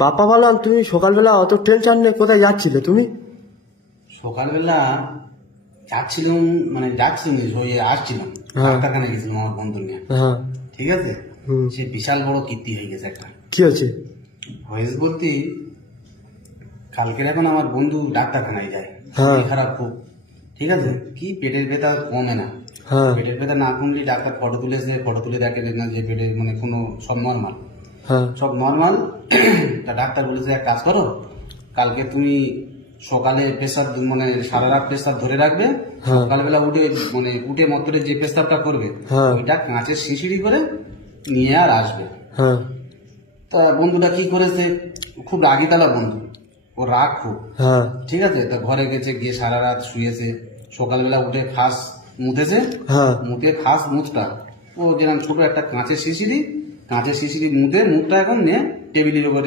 বাপ্পা বললাম তুমি সকালবেলা অত টেনশন নিয়ে কোথায় যাচ্ছিলে তুমি? সকালবেলা যাচ্ছিলাম, মানে যাচ্ছিলাম হয়ে আসছিলাম, হ্যাঁ। ডাক্তারখানায় গেছিলাম আমার বন্ধু নিয়ে। হ্যাঁ। ঠিক আছে, হুম। সে বিশাল বড় কীর্তি হয়ে গেছে একটা। কি হয়েছে? হয়েছে বলতে, কালকের এখন আমার বন্ধু ডাক্তারখানায় যায়, হ্যাঁ। শরীর খারাপ খুব। ঠিক আছে, কি পেটের ব্যথা কমে না। হ্যাঁ। পেটের ব্যথা না কমলে ডাক্তার ফটো তুলেছে, ফটো তুলে দেখে না যে পেটের মানে কোনো সব নর্মাল, হ্যাঁ। সব নর্মাল। তা ডাক্তার বলেছে এক কাজ করো, কালকে তুমি সকালে প্রেসার মানে সারা রাত প্রেসার ধরে রাখবে, হ্যাঁ। সকালবেলা উঠে মানে উঠে মত্তরে যে প্রেসারটা করবে হ্যাঁ। ওইটা কাঁচের শিশিরি করে নিয়ে আর আসবে। হ্যাঁ। তা বন্ধুটা কি করেছে, খুব রাগিতালা বন্ধু, ও রাগ খুব। হ্যাঁ। ঠিক আছে, তা ঘরে গেছে, গিয়ে সারা রাত শুয়েছে, সকালবেলা উঠে খাস মুতেছে, হ্যাঁ। মুতে খাস মুখটা ও যেরকম ছোট একটা কাঁচের শিশিরি মুতে মুখটা এখন নিয়ে টেবিলের উপরে